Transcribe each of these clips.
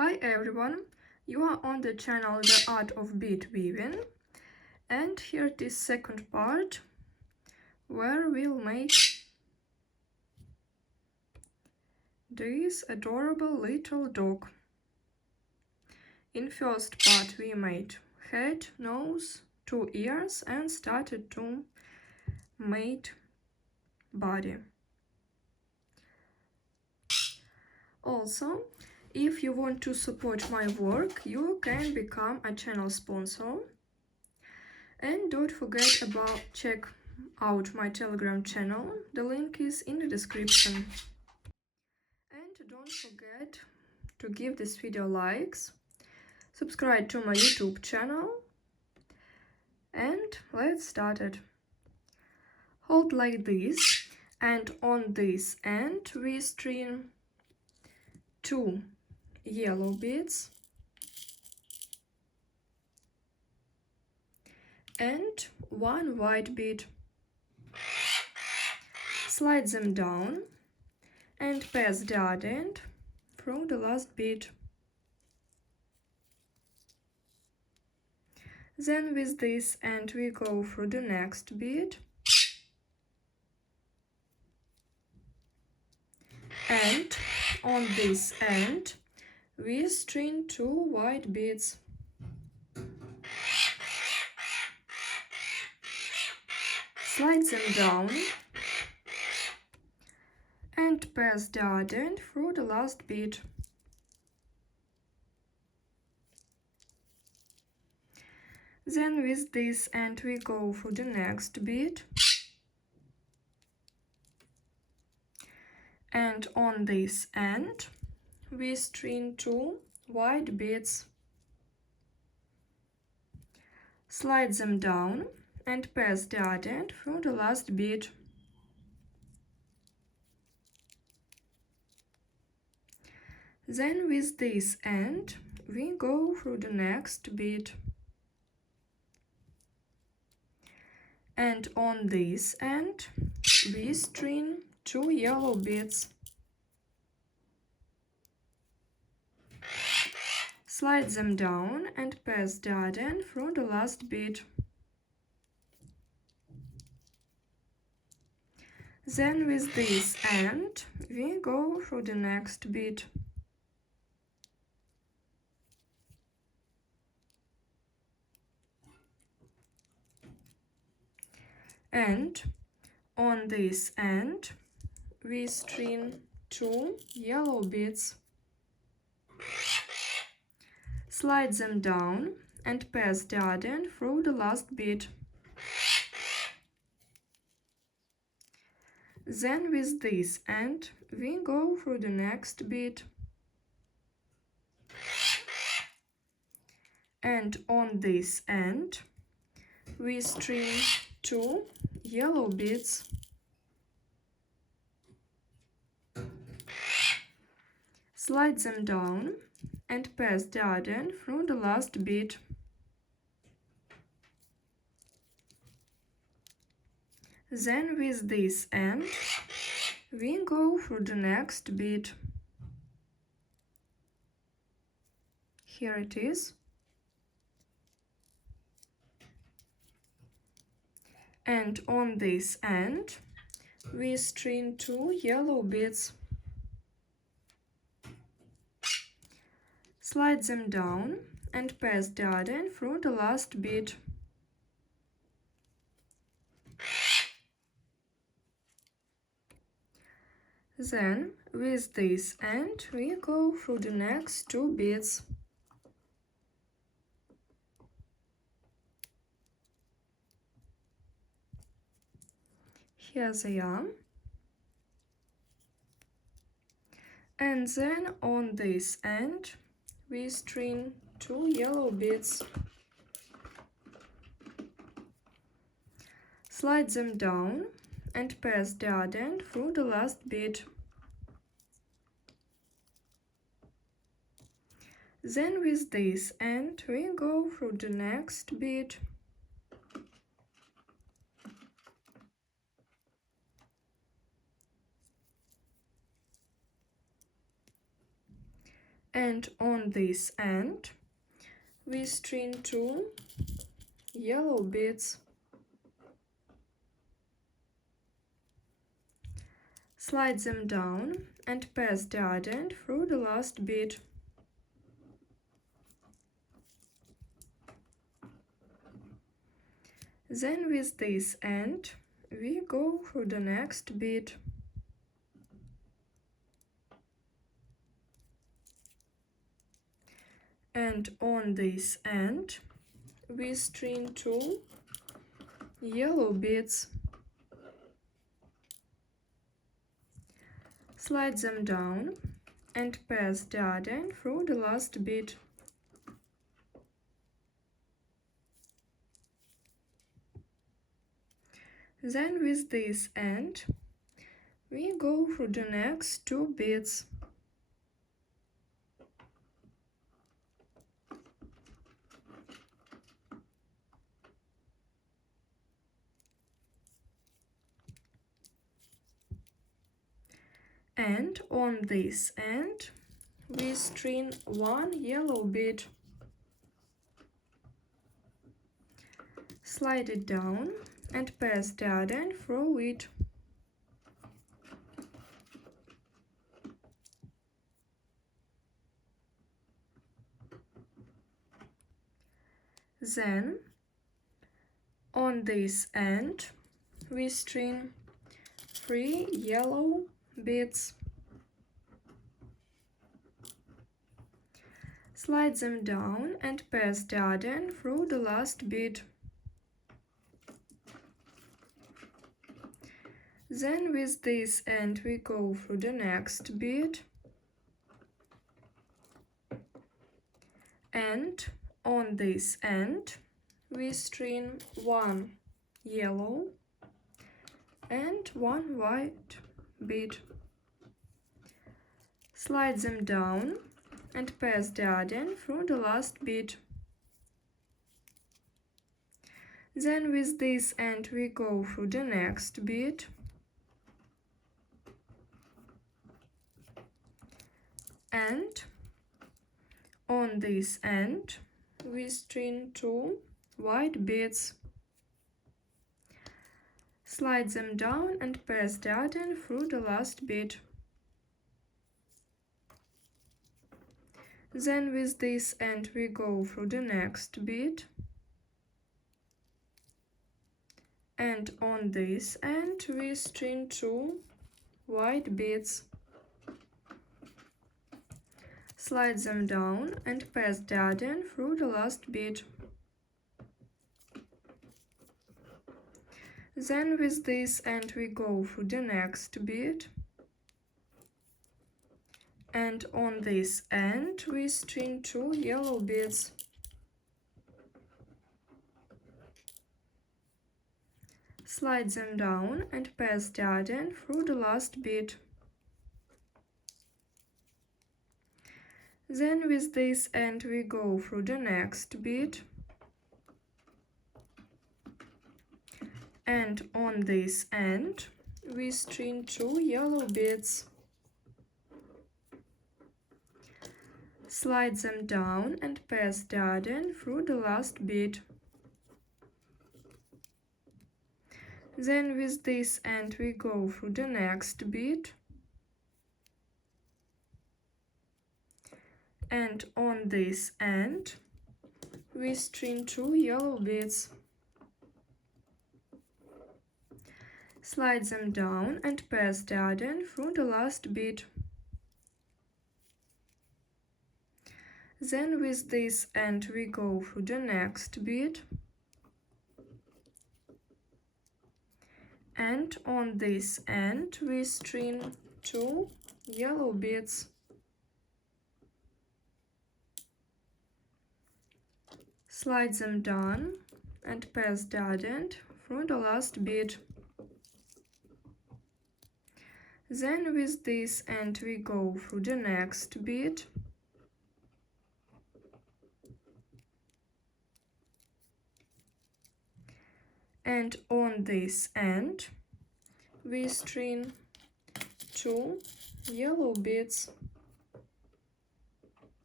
Hi everyone, you are on the channel The Art of Bead Weaving, and here it is second part where we'll make this adorable little dog. In first part we made head, nose, 2 ears and started to make body. Also, if you want to support my work, you can become a channel sponsor. And don't forget about check out my Telegram channel, the link is in the description. And don't forget to give this video likes, subscribe to my YouTube channel, and let's start it. Hold like this, and on this end we string 2 yellow beads and 1 white bead. Slide them down and pass the other end through the last bead. Then with this end we go through the next bead and on this end we string 2 white beads. Slide them down and pass the other end through the last bead. Then with this end we go for the next bead and on this end we string 2 white beads. Slide them down and pass the other end through the last bead. Then with this end we go through the next bead and on this end we string 2 yellow beads. Slide them down and pass the other end through the last bead. Then with this end we go through the next bead. And on this end we string 2 yellow beads. Slide them down and pass the other end through the last bead. Then with this end we go through the next bead. And on this end we string 2 yellow beads. Slide them down and pass the other end through the last bead. Then with this end we go through the next bead. Here it is. And on this end we string 2 yellow beads. Slide them down and pass the other end through the last bead. Then with this end we go through the next 2 beads. Here they are. And then on this end we string 2 yellow beads. Slide them down and pass the other end through the last bead. Then with this end we go through the next bead. And on this end we string 2 yellow beads. Slide them down and pass the other end through the last bead. Then with this end we go through the next bead. And on this end we string 2 yellow beads. Slide them down and pass the other end through the last bead. Then with this end we go through the next 2 beads. And on this end we string 1 yellow bead. Slide it down and pass the other end through it. Then on this end we string 3 yellow beads. Slide them down and pass the other end through the last bead. Then with this end we go through the next bead, and on this end we string 1 yellow and 1 white bead. Slide them down and pass the other end through the last bead. Then with this end we go through the next bead, and on this end we string 2 white beads. Slide them down and pass the other end through the last bead. Then with this end we go through the next bead, and on this end we string 2 white beads. Slide them down and pass the other end through the last bead. Then with this end we go through the next bead, and on this end we string 2 yellow beads. Slide them down and pass the other end through the last bead. Then with this end we go through the next bead, and on this end we string 2 yellow beads. Slide them down and pass the other end through the last bead. Then with this end we go through the next bead, and on this end we string 2 yellow beads. Slide them down and pass the other end through the last bead. Then with this end we go through the next bead, and on this end we string 2 yellow beads. Slide them down and pass the other end through the last bead. Then with this end we go through the next bead, and on this end we string 2 yellow beads.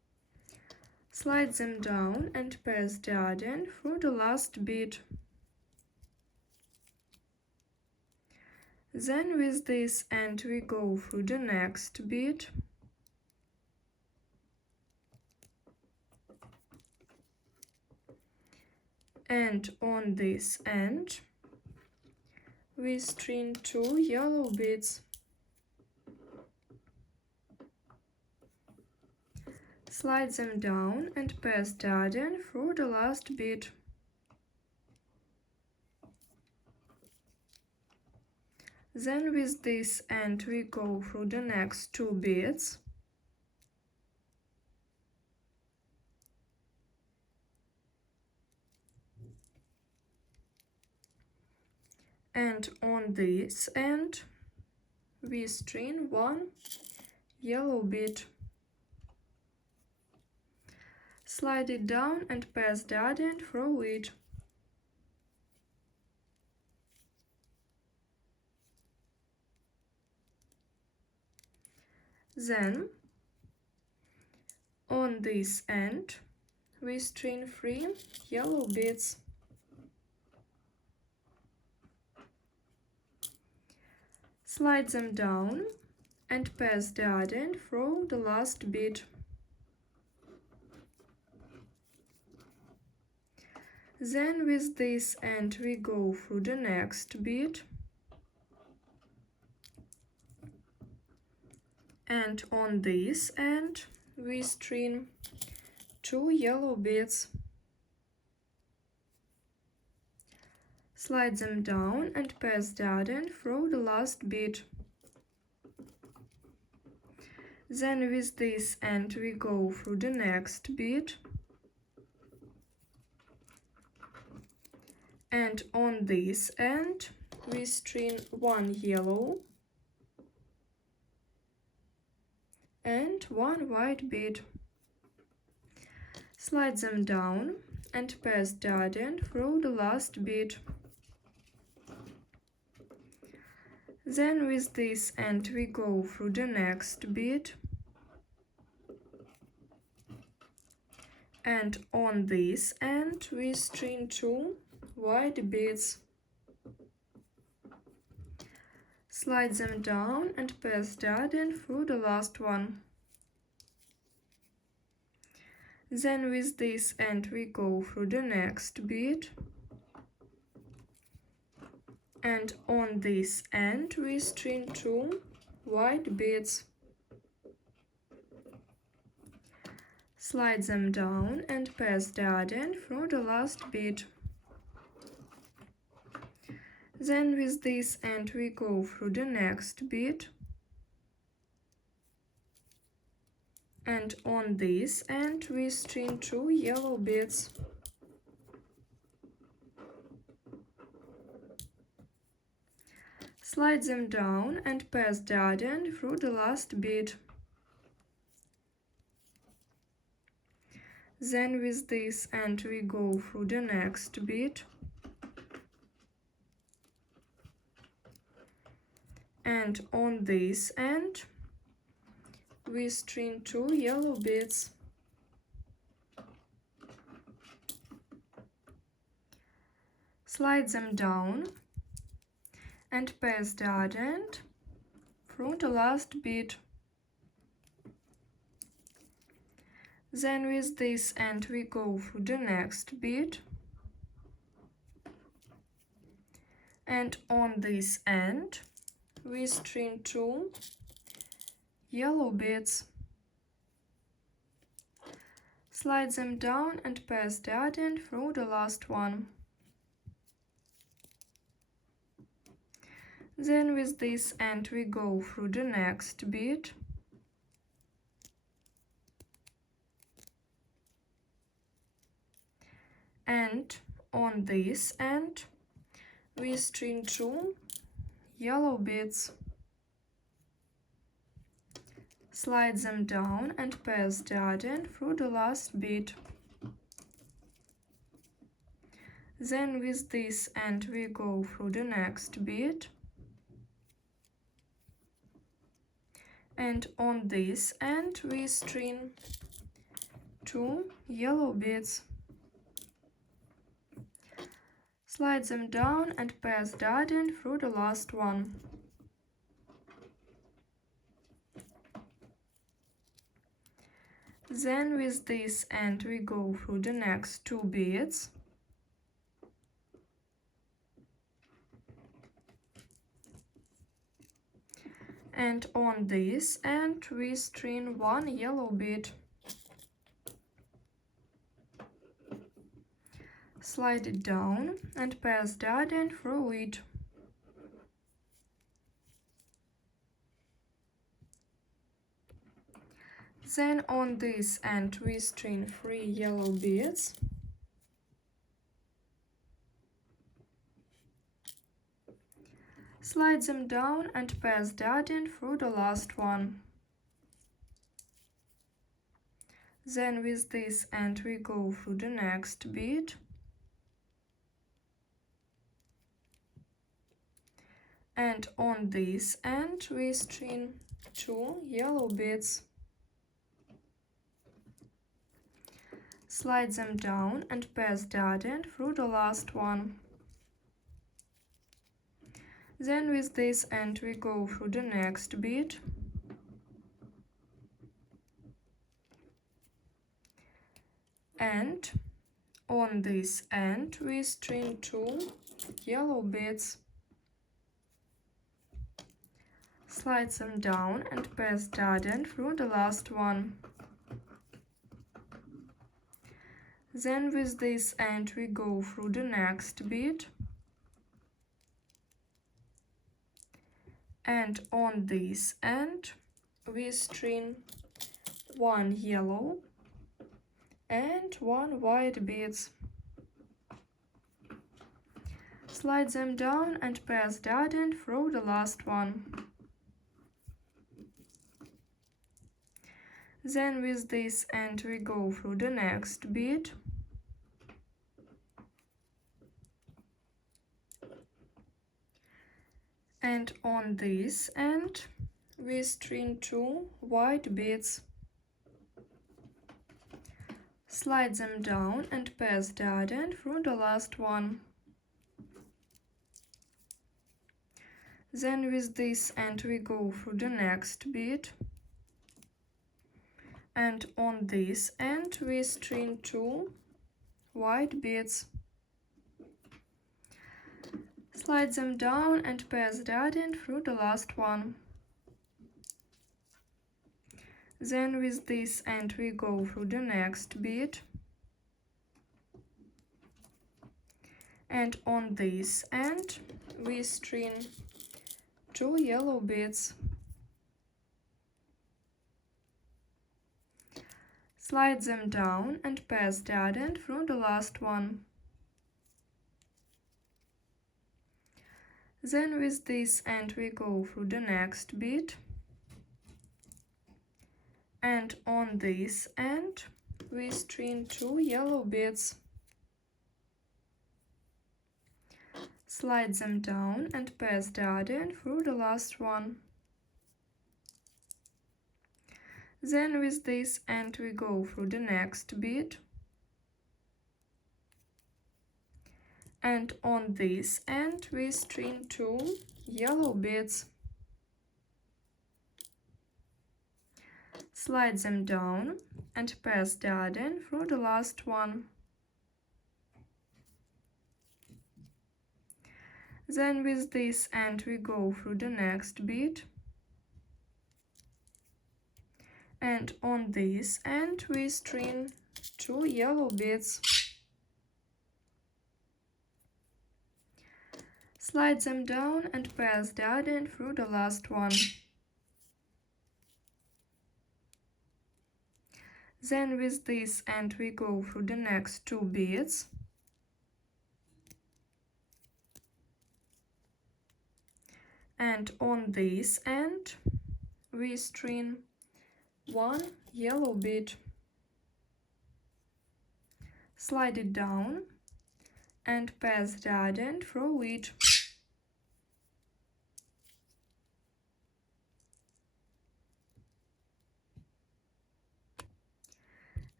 Slide them down and pass the other end through the last bead. Then with this end we go through the next bead. And on this end we string 2 yellow beads. Slide them down and pass the other end through the last bead. Then with this end we go through the next 2 beads. And on this end we string 1 yellow bead. Slide it down and pass the other end through it. Then on this end we string 3 yellow beads. Slide them down and pass the other end through the last bead. Then with this end we go through the next bead. And on this end we string 2 yellow beads. Slide them down and pass the other end through the last bead. Then with this end we go through the next bead. And on this end we string 1 yellow and 1 white bead. Slide them down and pass the other end through the last bead. Then with this end we go through the next bead. And on this end we string 2 white beads. Slide them down and pass the other end through the last one. Then with this end we go through the next bead. And on this end we string 2 white beads. Slide them down and pass the other end through the last bead. Then with this end we go through the next bead. And on this end we string 2 yellow beads. Slide them down and pass the other end through the last bead. Then with this end we go through the next bead. And on this end we string 2 yellow beads. Slide them down and pass the other end through the last bead. Then with this end we go through the next bead. And on this end we string 2 yellow beads. Slide them down and pass the other end through the last one. Then with this end we go through the next bead. And on this end we string 2 yellow beads. Slide them down and pass the other end through the last bead. Then with this end we go through the next bead. And on this end we string 2 yellow beads. Slide them down and pass darting through the last one. Then with this end we go through the next 2 beads. And on this end we string 1 yellow bead. Slide it down and pass darting through it. Then on this end we string 3 yellow beads. Slide them down and pass darting through the last one. Then with this end we go through the next bead. And on this end we string 2 yellow beads. Slide them down and pass darting through the last one. Then with this end we go through the next bead. And on this end we string 2 yellow beads. Slide them down and pass darting through the last one. Then with this end we go through the next bead. And on this end we string 1 yellow and 1 white beads. Slide them down and pass darting through the last one. Then with this end we go through the next bead. And on this end we string 2 white beads. Slide them down and pass darting through the last one. Then with this end we go through the next bead. And on this end we string 2 white beads. Slide them down and pass darting through the last one. Then with this end we go through the next bead. And on this end we string 2 yellow beads. Slide them down and pass darting through the last one. Then with this end we go through the next bead. And on this end we string 2 yellow beads. Slide them down and pass darting through the last one. Then with this end we go through the next bead. And on this end we string 2 yellow beads. Slide them down and pass darting through the last one. Then with this end we go through the next bead. And on this end we string 2 yellow beads. Slide them down and pass darting through the last one. Then with this end we go through the next 2 beads. And on this end we string 1 yellow bead. Slide it down and pass darting through it.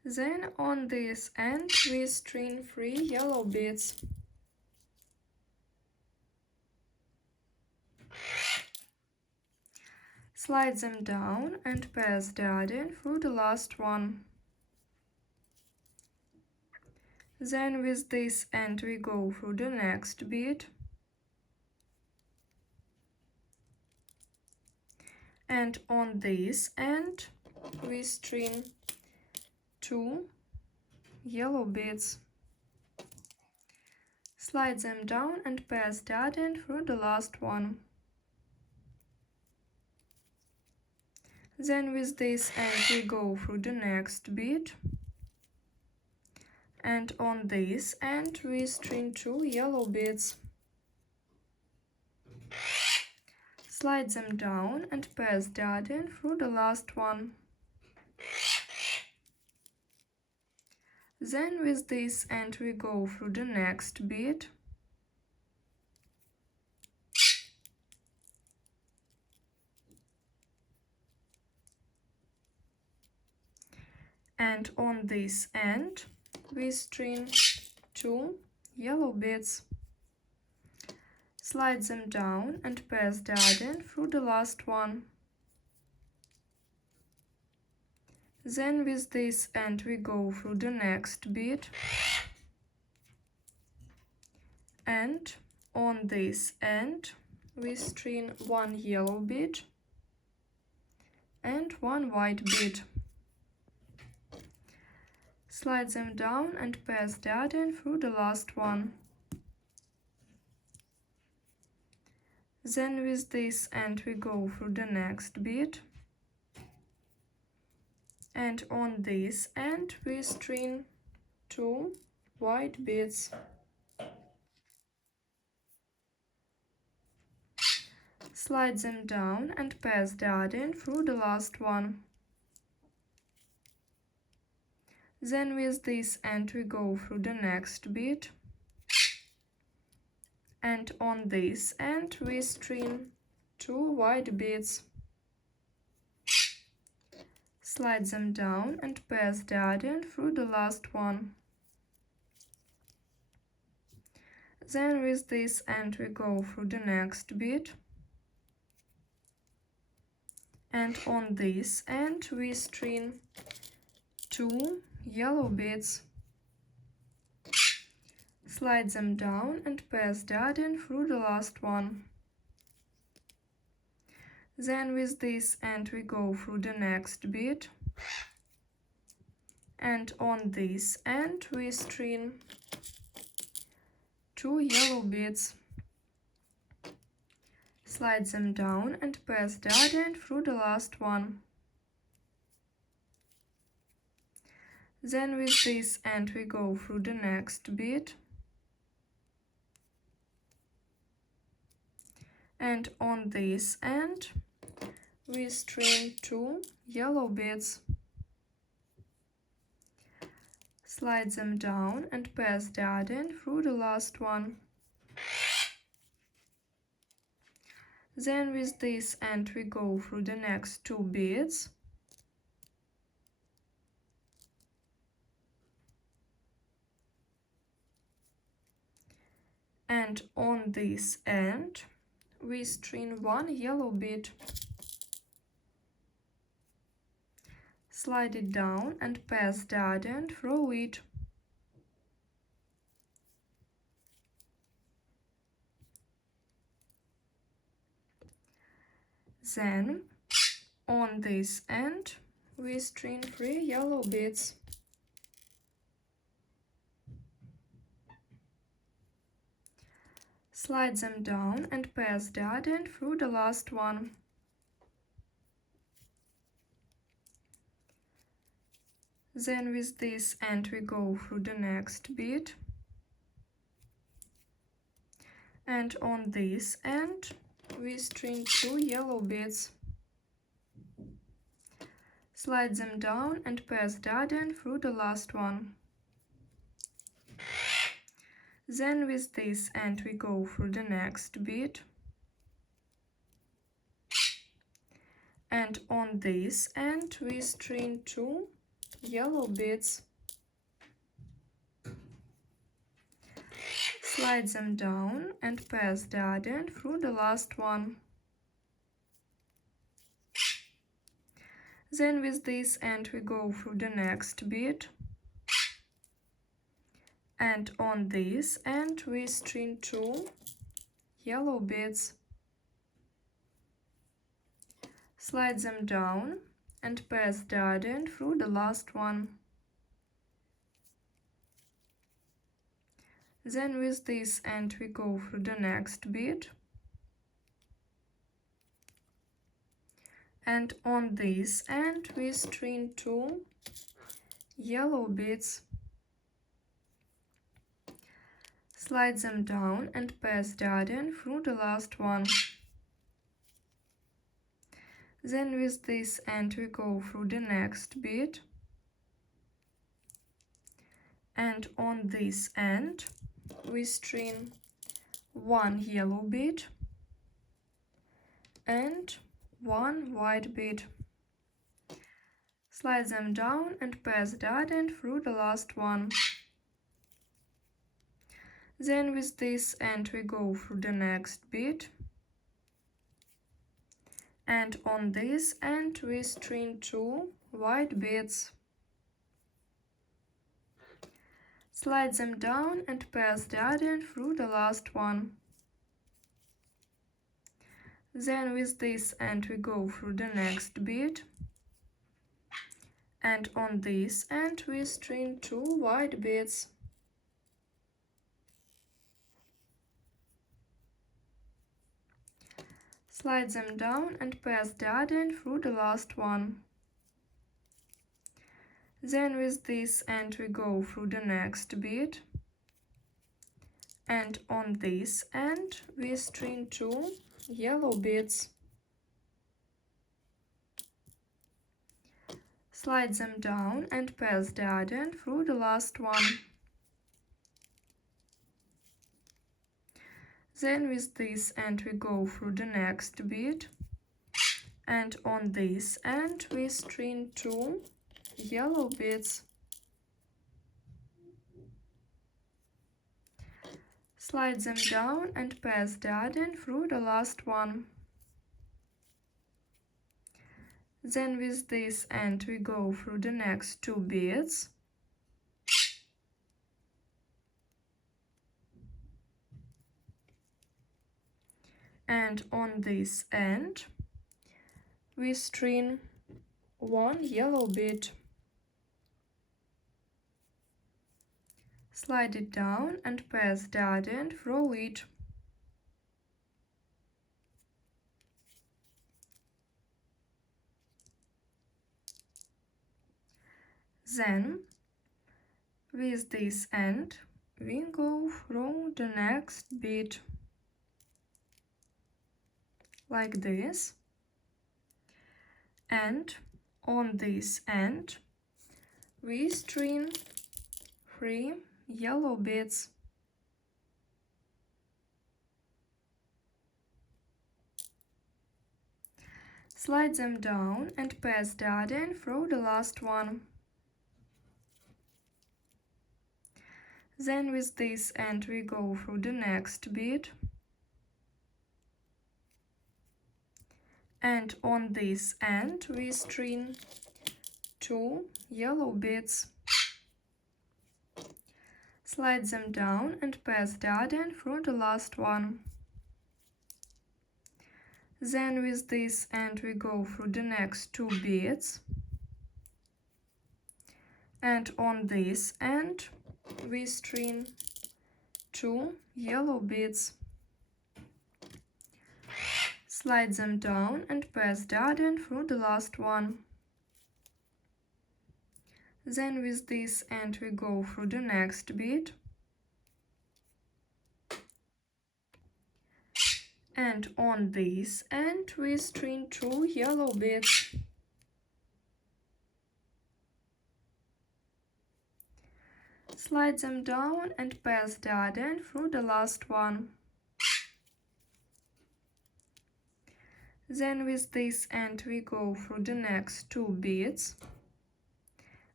Then on this end we string 3 yellow beads. Slide them down and pass the yarn through the last one. Then with this end we go through the next bead. And on this end we string 2 yellow beads. Slide them down and pass the yarn through the last one. Then with this end we go through the next bead. And on this end we string 2 yellow beads. Slide them down and pass the yarn through the last one. Then with this end we go through the next bead. And on this end we string 2 yellow beads. Slide them down and pass the yarn through the last one. Then with this end we go through the next bead. And on this end we string 1 yellow bead and 1 white bead. Slide them down and pass the yarn through the last one. Then with this end we go through the next bead. And on this end we string 2 white beads. Slide them down and pass the yarn through the last one. Then with this end we go through the next bead. And on this end we string 2 white beads. Slide them down and pass the yarn through the last one. Then with this end we go through the next bead. And on this end we string 2 yellow beads. Slide them down and pass the yarn through the last one. Then with this end we go through the next bead. And on this end we string 2 yellow beads. Slide them down and pass the yarn through the last one. Then with this end we go through the next bead. And on this end we string 2 yellow beads. Slide them down and pass the yarn through the last one. Then with this end we go through the next 2 beads. And on this end we string 1 yellow bead. Slide it down and pass the yarn through it. Then on this end we string 3 yellow beads. Slide them down and pass the yarn through the last one. Then with this end we go through the next bead. And on this end we string 2 yellow beads. Slide them down and pass the yarn through the last one. Then with this end we go through the next bead. And on this end we string 2 yellow beads, slide them down and pass the other end through the last one. Then with this end we go through the next bead, and on this end we string 2 yellow beads, slide them down and pass the other end through the last one. Then with this end we go through the next bead, and on this end we string 2 yellow beads, slide them down and pass the other end through the last one. Then with this end we go through the next bead, and on this end we string 1 yellow bead and 1 white bead, slide them down and pass the other end through the last one. Then with this end we go through the next bead, and on this end we string 2 white beads, slide them down and pass the other end through the last one. Then with this end we go through the next bead, and on this end we string 2 white beads, slide them down and pass the other end through the last one. Then with this end we go through the next bead, and on this end we string 2 yellow beads, slide them down and pass the other end through the last one. Then with this end we go through the next bead, and on this end we string 2 yellow beads, slide them down and pass the other end through the last one. Then with this end we go through the next 2 beads, and on this end we string 1 yellow bead, slide it down and pass the other end through it. Then with this end we go through the next bead like this, and on this end we string 3 yellow beads, slide them down and pass the other end through the last one. Then with this end we go through the next bead, and on this end we string 2 yellow beads, slide them down and pass the other end through the last one. Then with this end we go through the next 2 beads, and on this end we string 2 yellow beads, slide them down and pass the other end through the last one. Then with this end we go through the next bead, and on this end we string 2 yellow beads, slide them down and pass the other end through the last one. Then with this end we go through the next 2 beads,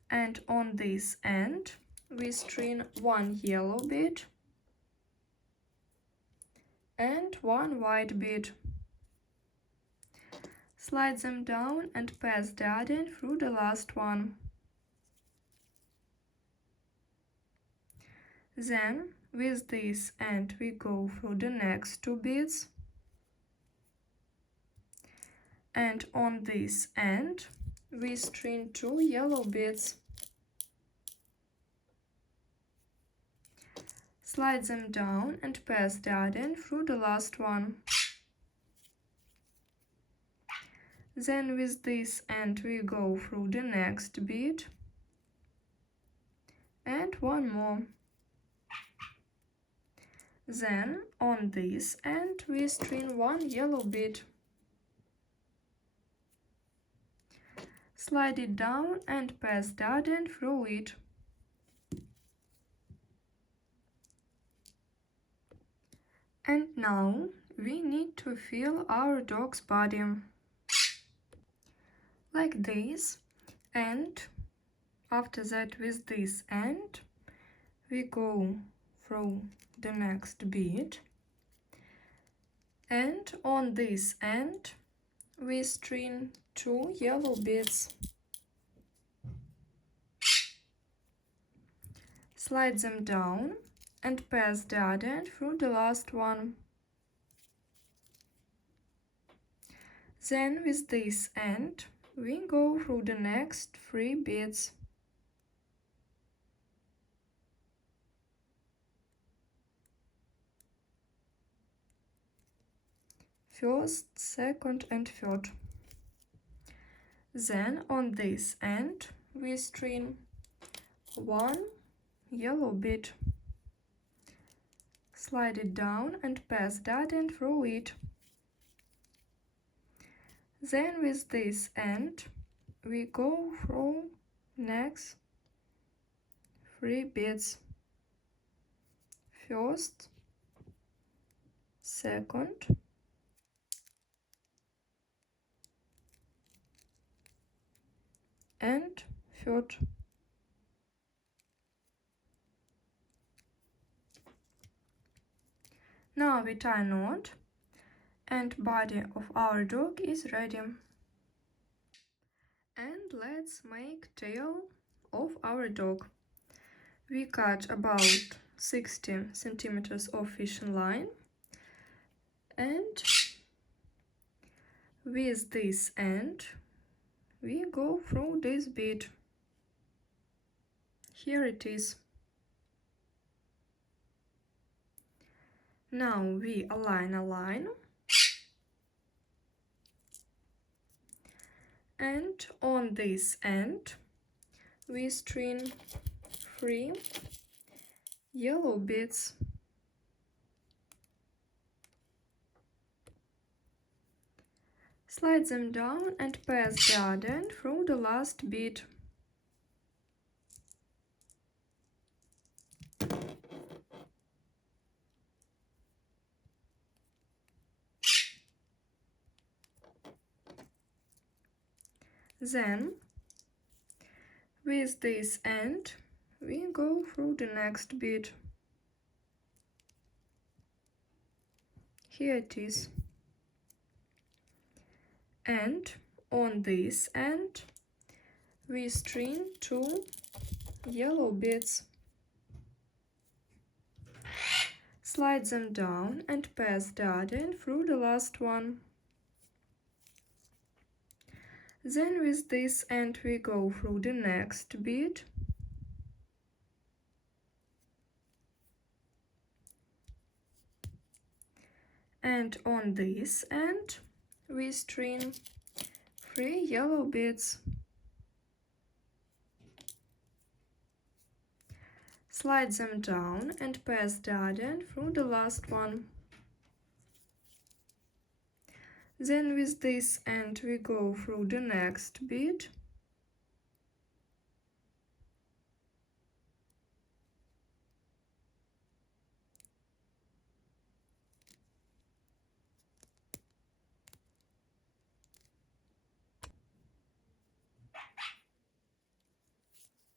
and on this end we string one yellow bead and one white bead. Slide them down and pass the adding through the last one. Then with this end we go through the next two beads, and on this end we string two yellow beads. Slide them down and pass the adding through the last one. Then with this end we go through the next bead and one more. Then on this end we string one yellow bead. Slide it down and pass the adding through it. And now we need to fill our dog's body like this, and after that with this end we go through the next bead, and on this end we string two yellow beads. Slide them down and pass the adding through the last one. Then with this end we go through the next three beads. First, second and third. Then on this end we string one yellow bead. Slide it down and pass that end through it. Then with this end we go through next three beads. First, second, and third. Now we tie knot and body of our dog is ready. And let's make tail of our dog. We cut about 60 centimeters of fishing line, and with this end we go through this bead. Here it is. Now we align a line, and on this end we string three yellow beads. Slide them down and pass the adding through the last bead. Then with this end we go through the next bead. Here it is. And on this end we string two yellow beads. Slide them down and pass the adding through the last one. Then with this end we go through the next bead. And on this end we string three yellow beads. Slide them down and pass the adding through the last one. Then with this end we go through the next bead.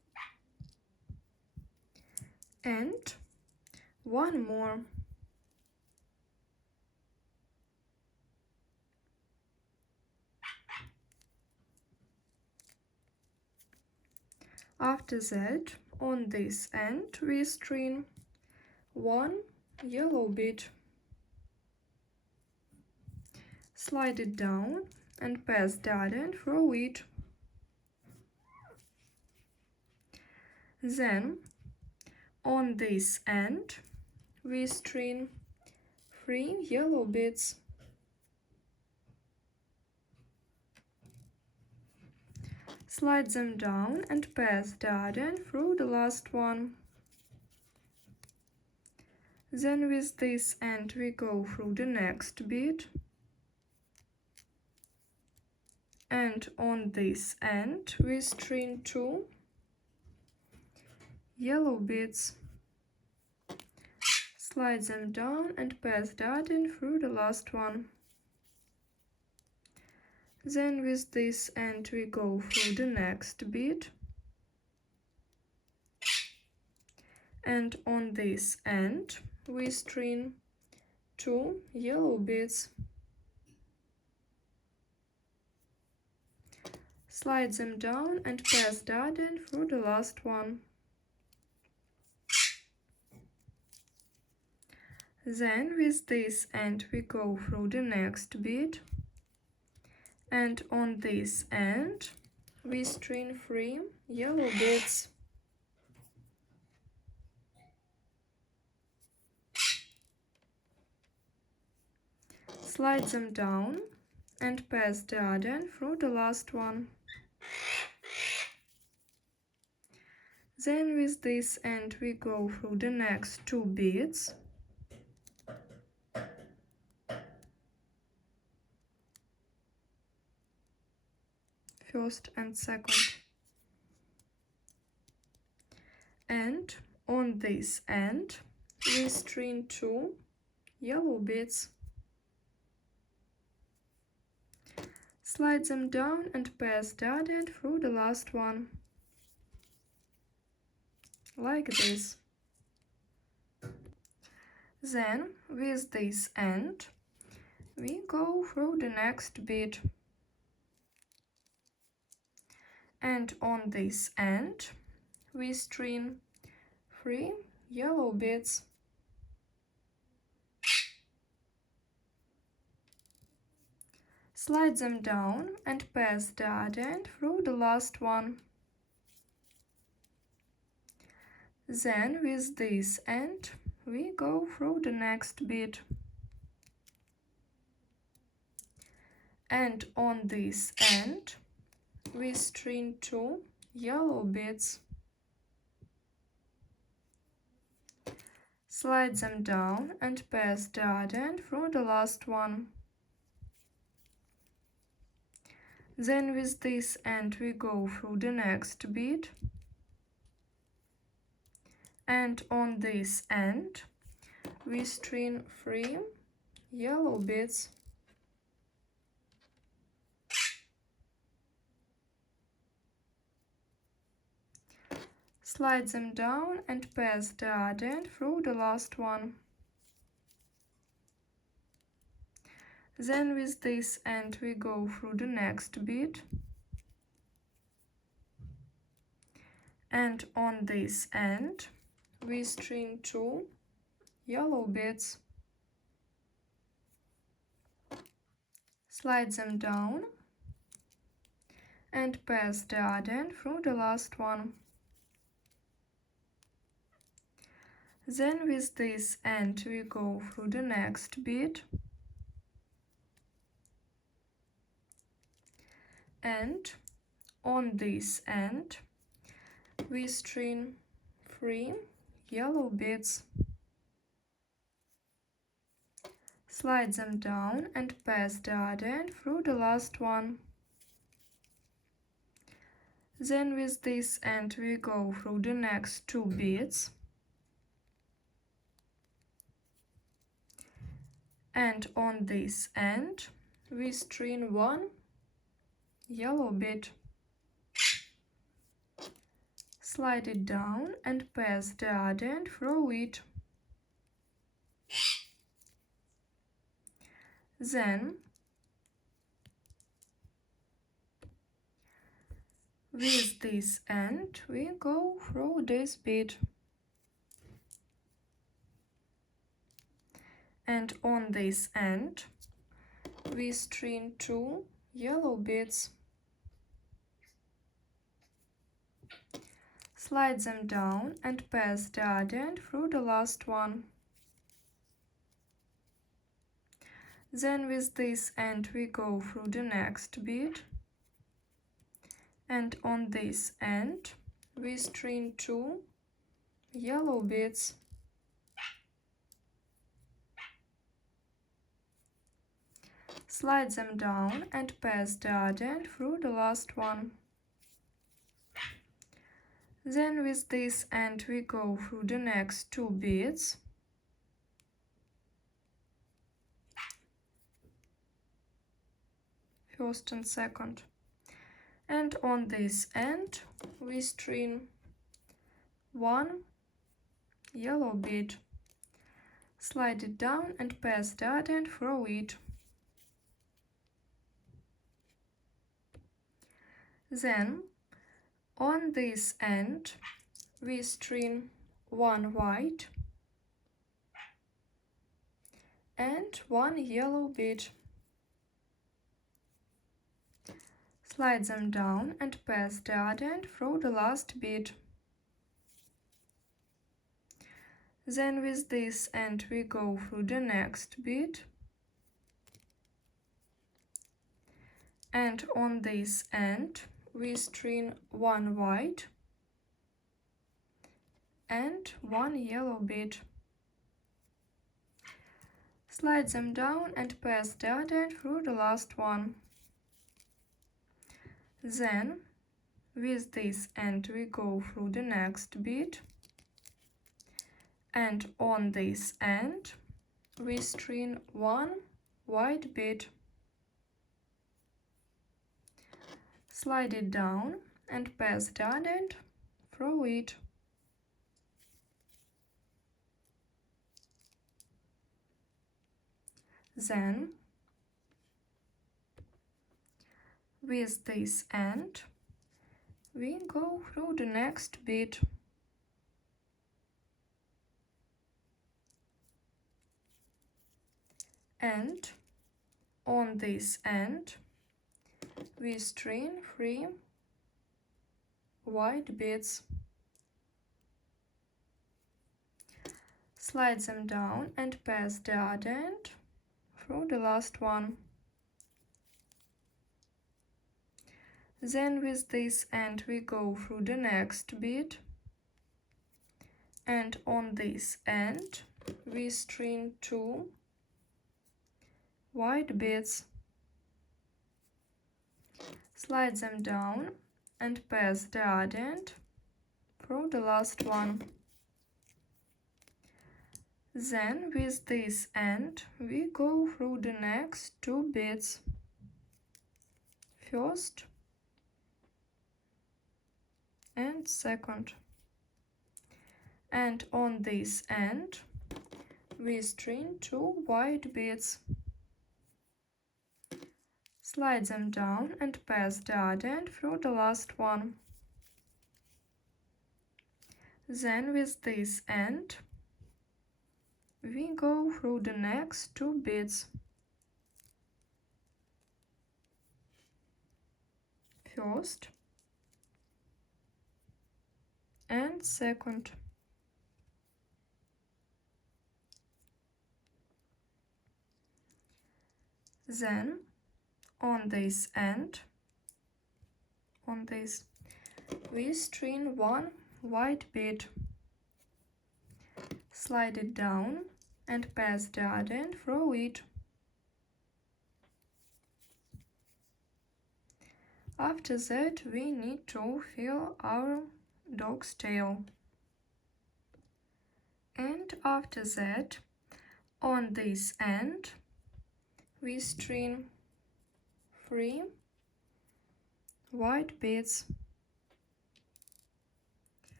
and one more. After that, on this end, we string one yellow bead. Slide it down and pass the other end through it. Then, on this end, we string 3 yellow beads. Slide them down and pass the other end through the last one. Then with this end we go through the next bead, and on this end we string 2 yellow beads. Slide them down and pass the other end through the last one. Then with this end we go through the next bead, and on this end we string 2 yellow beads. Slide them down and pass the other end through the last one. Then with this end we go through the next bead, and on this end we string 3 yellow beads. Slide them down and pass the other end through the last one. Then with this end we go through the next 2 beads, first and second, and on this end we string 2 yellow beads. Slide them down and pass the other end through the last one, like this. Then with this end we go through the next bead, and on this end we string 3 yellow beads. Slide them down and pass the other end through the last one. Then with this end we go through the next bead, and on this end we string 2 yellow beads. Slide them down and pass the other end through the last one. Then with this end we go through the next bead, and on this end we string 3 yellow beads. Slide them down and pass the other end through the last one. Then with this end we go through the next bead, and on this end we string 2 yellow beads. Slide them down and pass the other end through the last one. Then with this end we go through the next bead, and on this end we string 3 yellow beads. Slide them down and pass the other end through the last one. Then with this end we go through the next 2 beads, and on this end we string 1 yellow bead. slide it down and pass the other end through it. Then with this end we go through this bead, and on this end we string 2 yellow beads. Slide them down and pass the other end through the last one. Then with this end we go through the next bead, and on this end we string 2 yellow beads. Slide them down and pass the other end through the last one. Then with this end we go through the next 2 beads, first and second, and on this end we string 1 yellow bead. Slide it down and pass the other end through it. Then on this end we string 1 white and 1 yellow bead. Slide them down and pass the other end through the last bead. Then with this end we go through the next bead, and on this end we string 1 white and 1 yellow bead. Slide them down and pass the other end through the last one. Then with this end we go through the next bead, and on this end we string 1 white bead. Slide it down and pass the other end through it. Then with this end we go through the next bead, and on this end we string 3 white beads. Slide them down and pass the other end through the last one. Then with this end we go through the next bead, and on this end we string 2 white beads. Slide them down and pass the other end through the last one. Then with this end we go through the next 2 beads, first and second, and on this end we string 2 white beads. Slide them down and pass the other end through the last one. Then with this end we go through the next 2 beads, first and second. Then on this end, on this, we string 1 white bead. Slide it down and pass the other end through it. After that we need to fill our dog's tail. And after that, on this end, we string 3 white beads.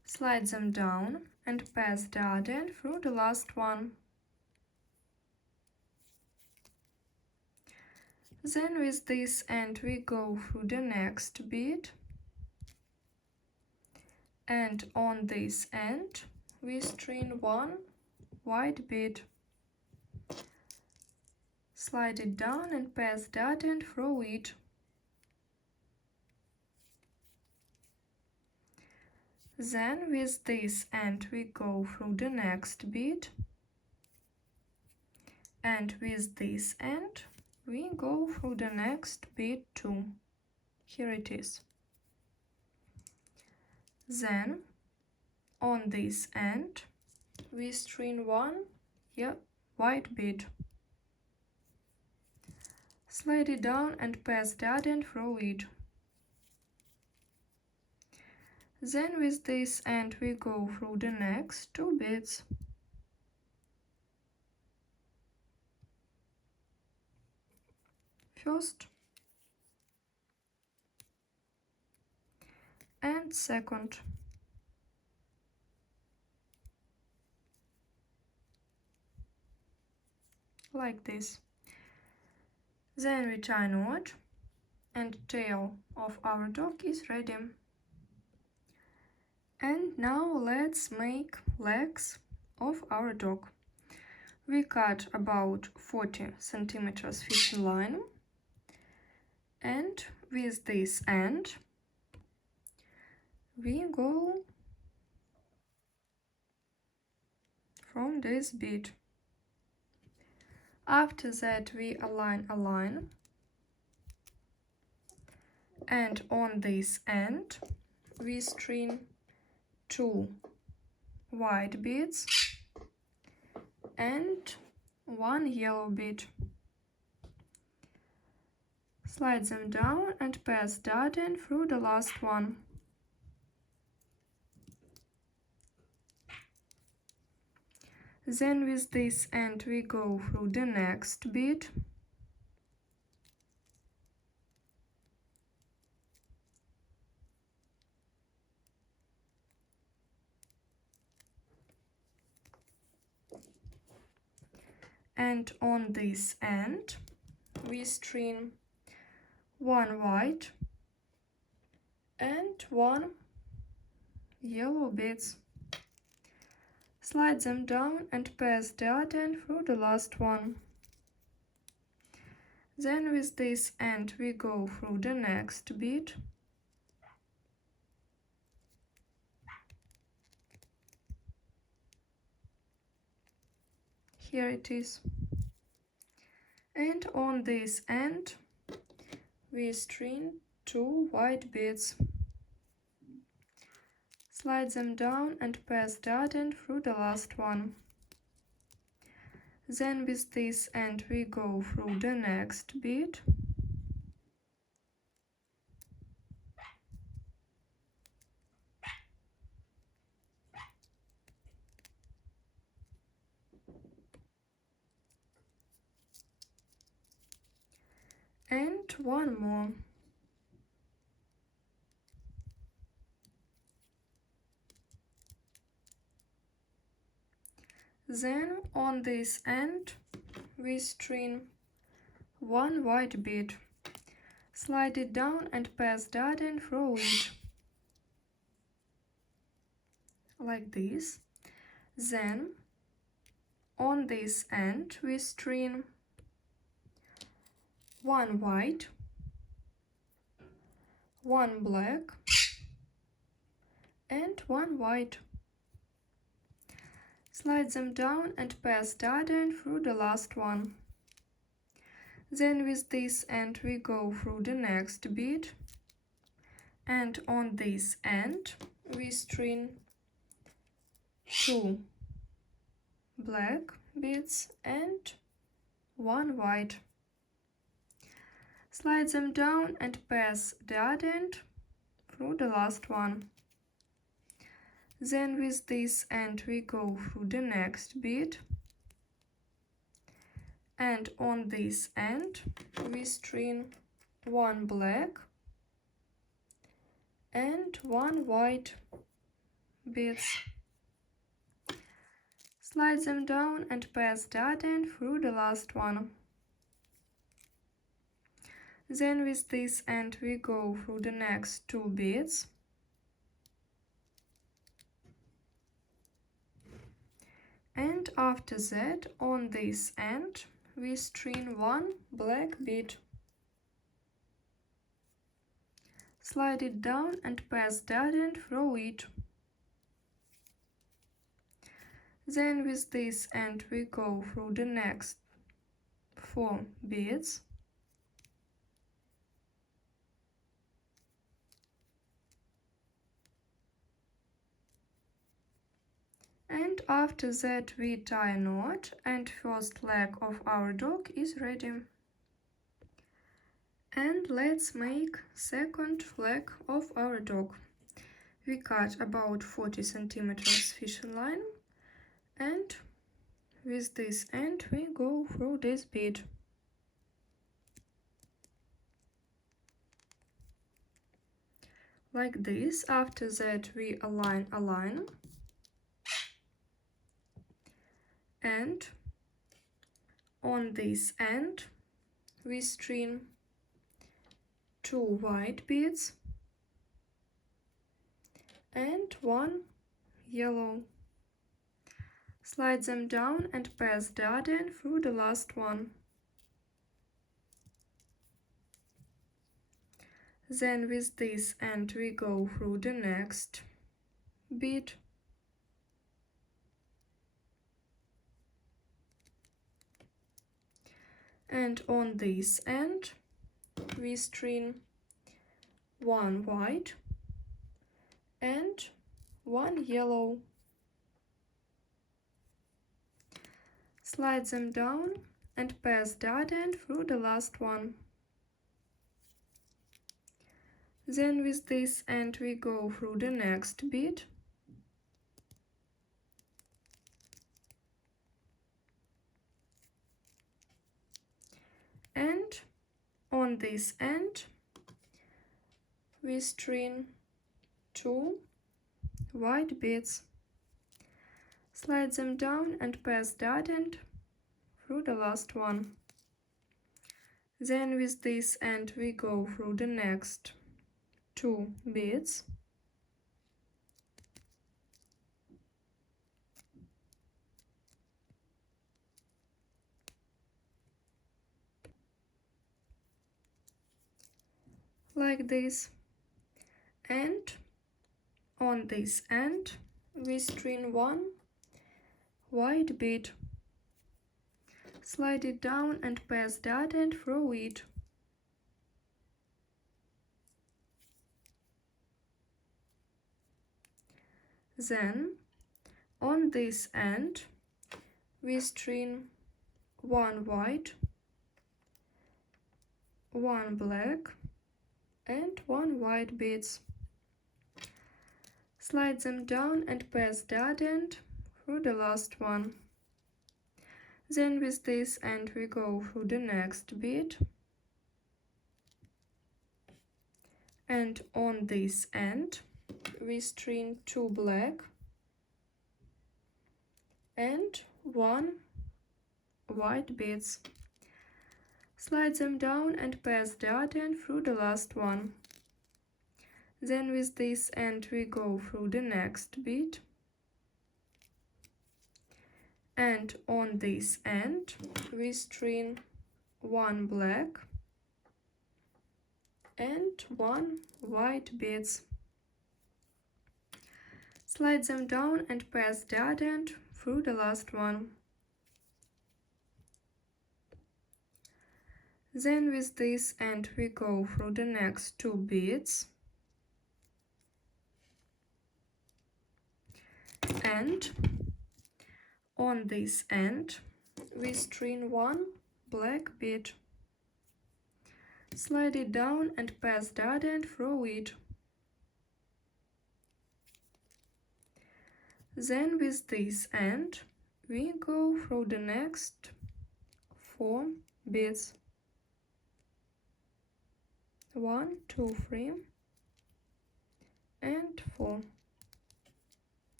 slide them down and pass the other end through the last one. Then with this end we go through the next bead, and on this end we string one white bead. Slide it down and pass the other end through it. Then with this end we go through the next bead, and with this end we go through the next bead too. Here it is. Then on this end we string one white bead. Slide it down and pass the other end through it. Then with this end we go through the next two beads. First and second. Like this. Then we tie knot and tail of our dog is ready. And now let's make legs of our dog. We cut about 40 centimeters fitting line, and with this end we go from this bead. After that we align a line, and on this end we string two white beads and one yellow bead. Slide them down and pass the other end through the last one. Then with this end we go through the next bead, and on this end we string one white and one yellow beads. Slide them down and pass the other end through the last one. Then with this end we go through the next bead, here it is, and on this end we string two white beads. Slide them down and pass the other end through the last one. Then with this end we go through the next bead, and one more. Then on this end we string one white bead. Slide it down and pass the other end through it, like this. Then on this end we string one white, one black and one white. Slide them down and pass the other end through the last one. Then with this end we go through the next bead, and on this end we string two black beads and one white. Slide them down and pass the other end through the last one. Then with this end we go through the next bead, and on this end we string one black and one white beads. Slide them down and pass that end through the last one. Then with this end we go through the next 2 beads. And after that, on this end, we string 1 black bead. Slide it down and pass that end through it. Then with this end we go through the next 4 beads. And after that we tie a knot and first leg of our dog is ready. And let's make second leg of our dog. We cut about 40 centimeters fishing line, and with this end we go through this bead. Like this. After that we align a line, and on this end we string 2 white beads and 1 yellow. Slide them down and pass that end through the last one. Then with this end we go through the next bead. And on this end we string 1 white and 1 yellow. Slide them down and pass that end through the last one. Then with this end we go through the next bead. And on this end we string 2 white beads. Slide them down and pass that end through the last one. Then with this end we go through the next 2 beads. Like this. And on this end we string 1 white bead. Slide it down and pass that end through it. Then on this end we string 1 white, 1 black and 1 white beads. Slide them down and pass that end through the last one. Then with this end we go through the next bead, and on this end we string 2 black and 1 white beads. Slide them down and pass that end through the last one. Then with this end we go through the next bead, and on this end we string 1 black and 1 white beads. Slide them down and pass that end through the last one. Then with this end we go through the next 2 beads, and on this end we string 1 black bead. Slide it down and pass that end through it. Then with this end we go through the next 4 beads. 1, 2, 3 and 4.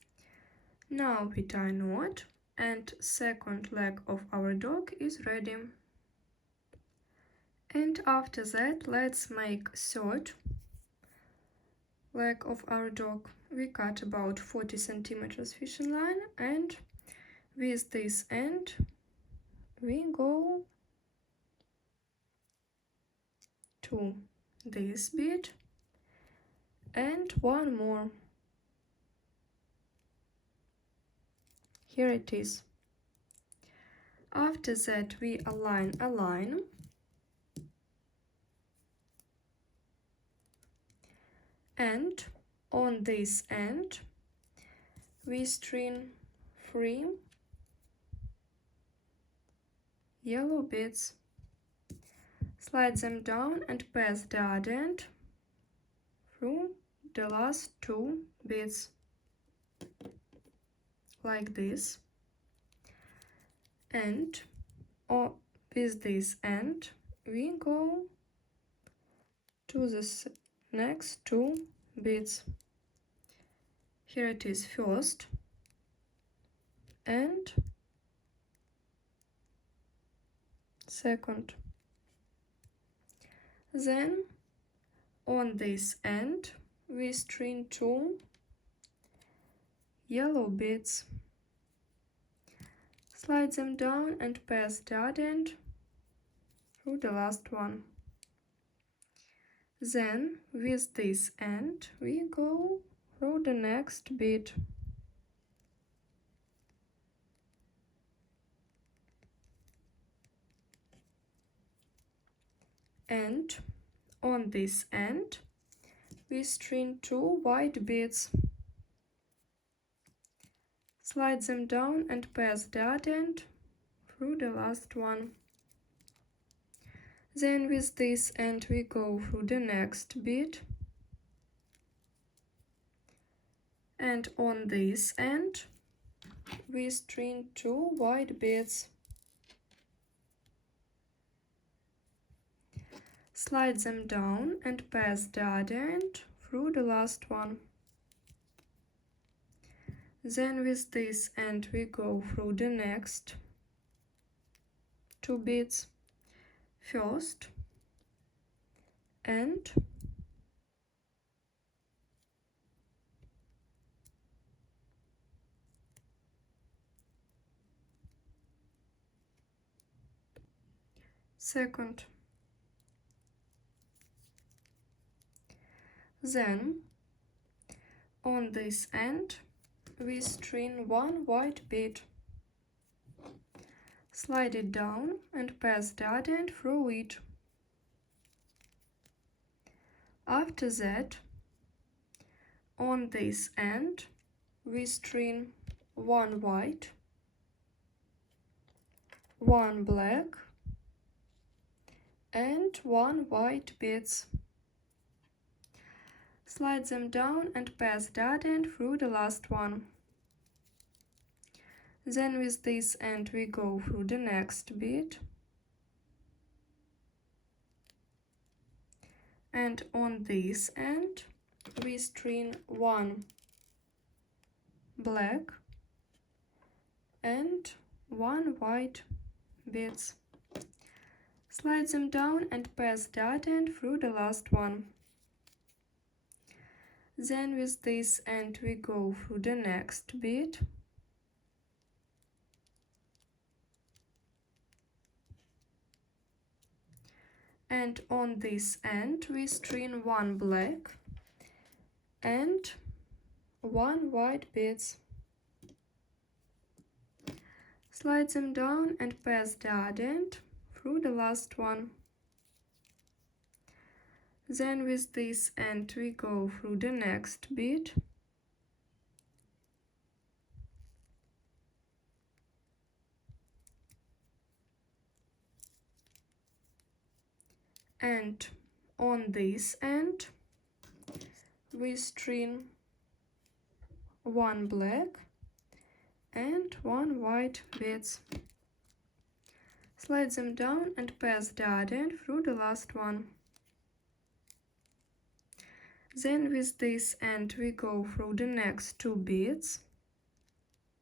Now we tie knot, and second leg of our dog is ready. And after that, let's make third leg of our dog. We cut about 40 centimeters fishing line, and with this end we go to this bead and one more. Here it is. After that, we align a line and on this end we string 3 yellow beads, slide them down and pass the other end through the last 2 beads, like this, and with this end we go to the next 2 beads. Here it is, first and second. Then on this end we string 2 yellow beads, slide them down and pass the other end through the last one. Then with this end we go through the next bead. And on this end we string 2 white beads, slide them down and pass the other end through the last one. Then with this end we go through the next bead, and on this end we string 2 white beads, slide them down and pass the other end through the last one. Then with this end we go through the next 2 beads, first and second. Then on this end we string 1 white bead, slide it down and pass the other end through it. After that, on this end we string 1 white, 1 black and 1 white beads, slide them down and pass the other end through the last one. Then with this end we go through the next bead, and on this end we string 1 black and 1 white beads, slide them down and pass the other end through the last one. Then with this end we go through the next bead, and on this end we string 1 black and 1 white beads, slide them down and pass the other end through the last one. Then with this end we go through the next bead, and on this end we string 1 black and 1 white beads, slide them down and pass the other end through the last one. Then with this end we go through the next 2 beads,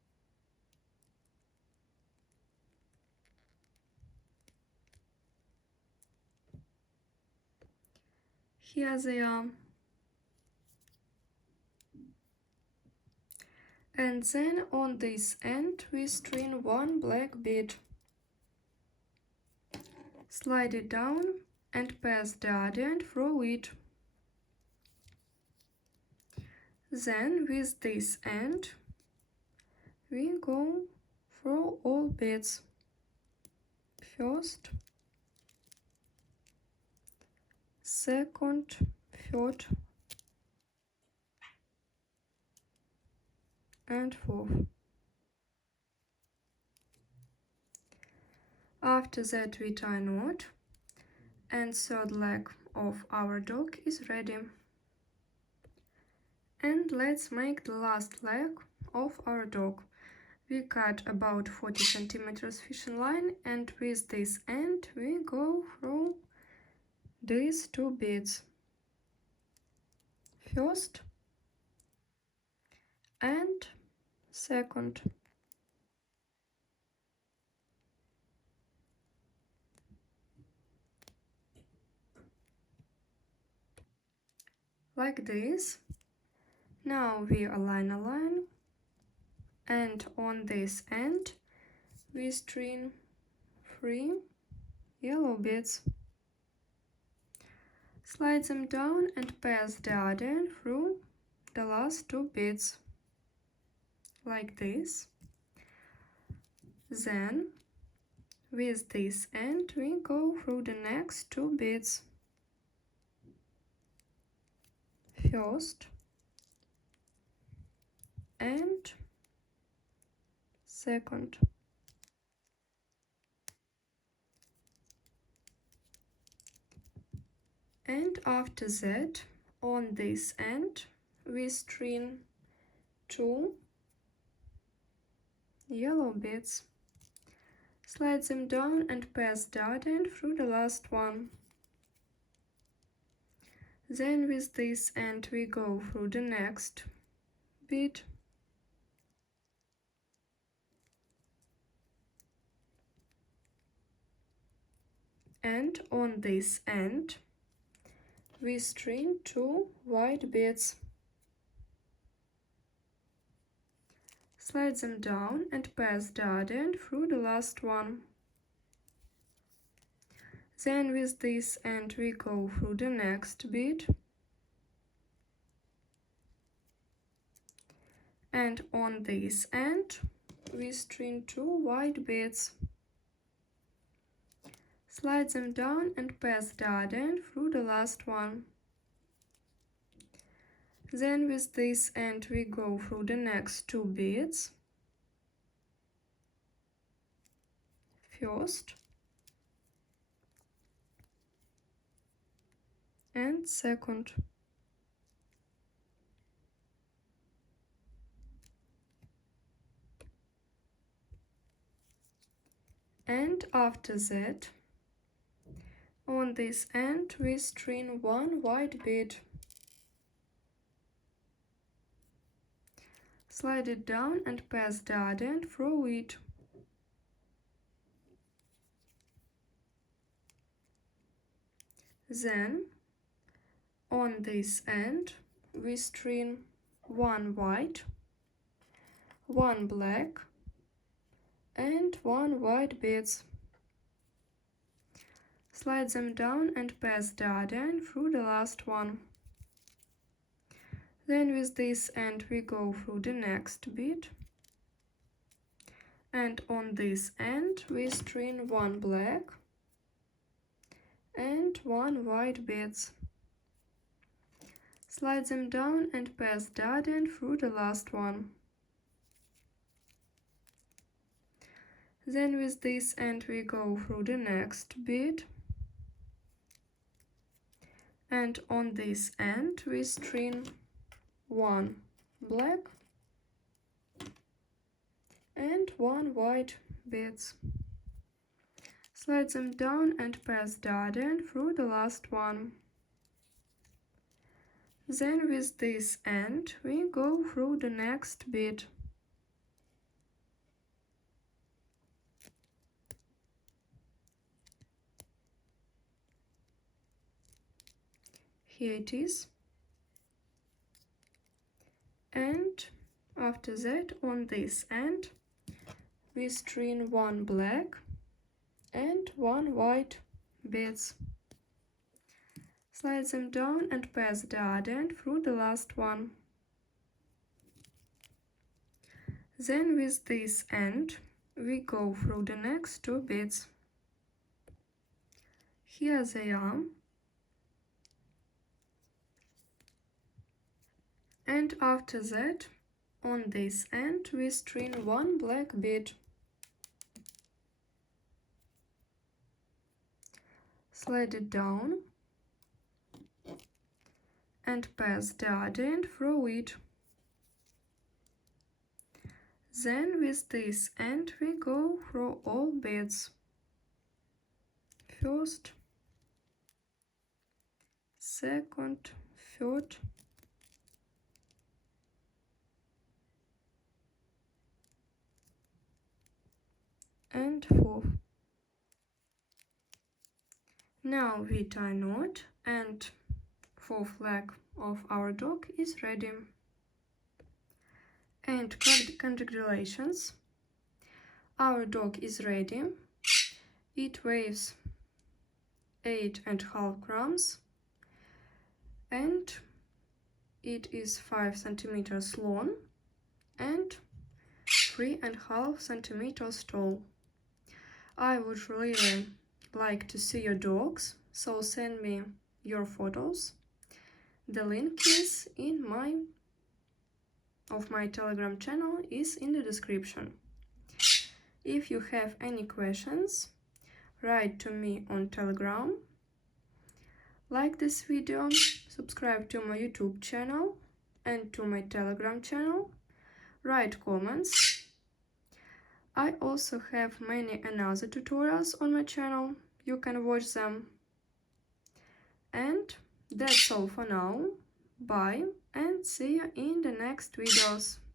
Here they are. And then on this end we string one black bead. Slide it down and pass the other end through it. Then with this end we go through all beads. First, second, third, and fourth. After that we tie knot, and third leg of our dog is ready. And let's make the last leg of our dog. We cut about 40 centimeters fishing line, and with this end we go through these two beads. First and second. Like this. Now we align a line, and on this end we string 3 yellow beads. Slide them down and pass the other end through the last two beads, like this. Then with this end we go through the next two beads. First and second. And after that, on this end we string 2 yellow beads. Slide them down and pass the other end through the last one. Then with this end we go through the next bead. And on this end we string 2 white beads. Slide them down and pass the other end through the last one. Then with this end we go through the next bead. And on this end we string 2 white beads. Slide them down and pass the other end through the last one. Then with this end we go through the next 2 beads. First and second. And after that, on this end we string 1 white bead. Slide it down and pass the other end through it. Then on this end we string 1 white, 1 black, and 1 white beads. Slide them down and pass the other end through the last one. Then with this end we go through the next bead, and on this end we string 1 black and 1 white beads. Slide them down and pass the other end through the last one. Then with this end we go through the next bead, and on this end we string 1 black and 1 white beads. Slide them down and pass the other end through the last one. Then with this end we go through the next bead. Here it is. And after that, on this end, we string one black and one white beads. Slide them down and pass the other end through the last one. Then with this end, we go through the next two beads. Here they are. And after that, on this end, we string one black bead. Slide it down and pass the other end through it. Then with this end we go through all beads. First, second, third, and fourth. Now we tie knot and fourth leg of our dog is ready. And congratulations, our dog is ready. It weighs 8.5 grams and it is 5 centimeters long and 3.5 centimeters tall. I would really like to see your dogs, so send me your photos. The link is in my Telegram channel is in the description. If you have any questions, write to me on Telegram. Like this video, subscribe to my YouTube channel and to my Telegram channel. Write comments. I also have many another tutorials on my channel. You can watch them. And that's all for now. Bye and see you in the next videos.